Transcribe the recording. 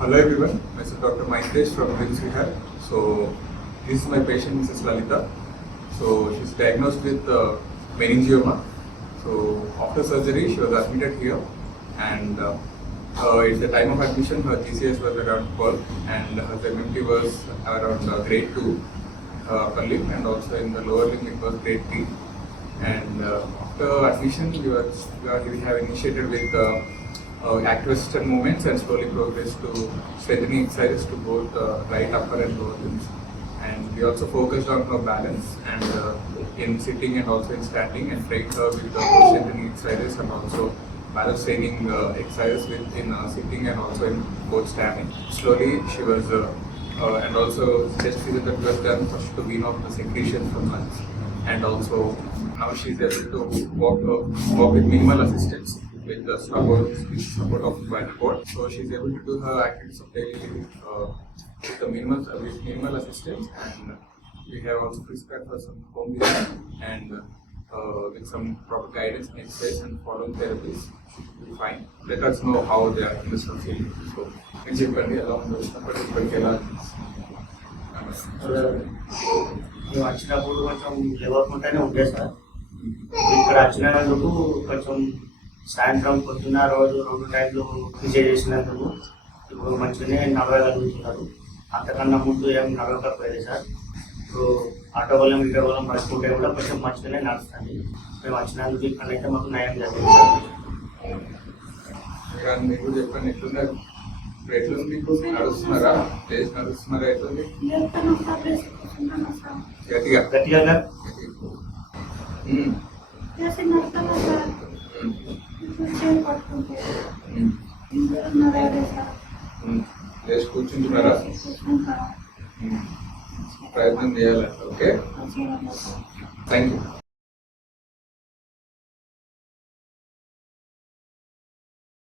Hello everyone, myself Dr. Mahesh from Rims Rehab. So this is my patient Mrs. Lalita. So she's diagnosed with meningioma. So after surgery she was admitted here, and at the time of admission her GCS was around 12 and her MMT was around grade 2 upper limb, and also in the lower limb it was grade 3. And after admission we have initiated with active assisted movements and slowly progress to strengthening exercises to both right upper and lower limbs. And we also focused on her balance and in sitting and also in standing, and trained her with strengthening exercises and also balance training exercises in sitting and also in both standing. Slowly she was and also chest physiotherapy was done first to wean off the secretions from lungs, and also now she is able to walk with minimal assistance with the support of spinal cord. So she is able to do her activities of daily living with minimal assistance, and we have also prescribed her some home visits, and with some proper guidance and exercise and following therapies we fine. Let us know how they are in this field. So నేను చెప్పండి ఎలా ఉందో వచ్చినప్పటికీ ఇప్పటికి ఎలా మేము వచ్చినప్పుడు కొంచెం లేవకుండానే ఉండే సార్. ఇక్కడ వచ్చినందుకు కొంచెం సాయంత్రం పొద్దున్న రోజు 2 టైంలు విజయ్ చేసినందుకు ఇప్పుడు మంచిగానే నడవగలుగుతున్నారు. అంతకన్నా ముందు ఏం నడవకపోయేది సార్. ఇప్పుడు ఆటో వల్ల ఇటో వల్ల పడుకుంటే కూడా కొంచెం మంచిగానే నడుస్తుంది. మేము వచ్చినందుకు ఇక్కడైతే మాకు న్యాయం జరిగింది సార్. మీరు చెప్పండి ఎట్లున్నారు, ఎట్లుంది మీకు? నడుస్తున్నారా? లేచి నడుస్తున్నారా? ఎట్లుంది? గట్టిగా గట్టిగా లేచి కూర్చుంటున్నారా? ప్రయత్నం చేయాలంట. Okay, thank you.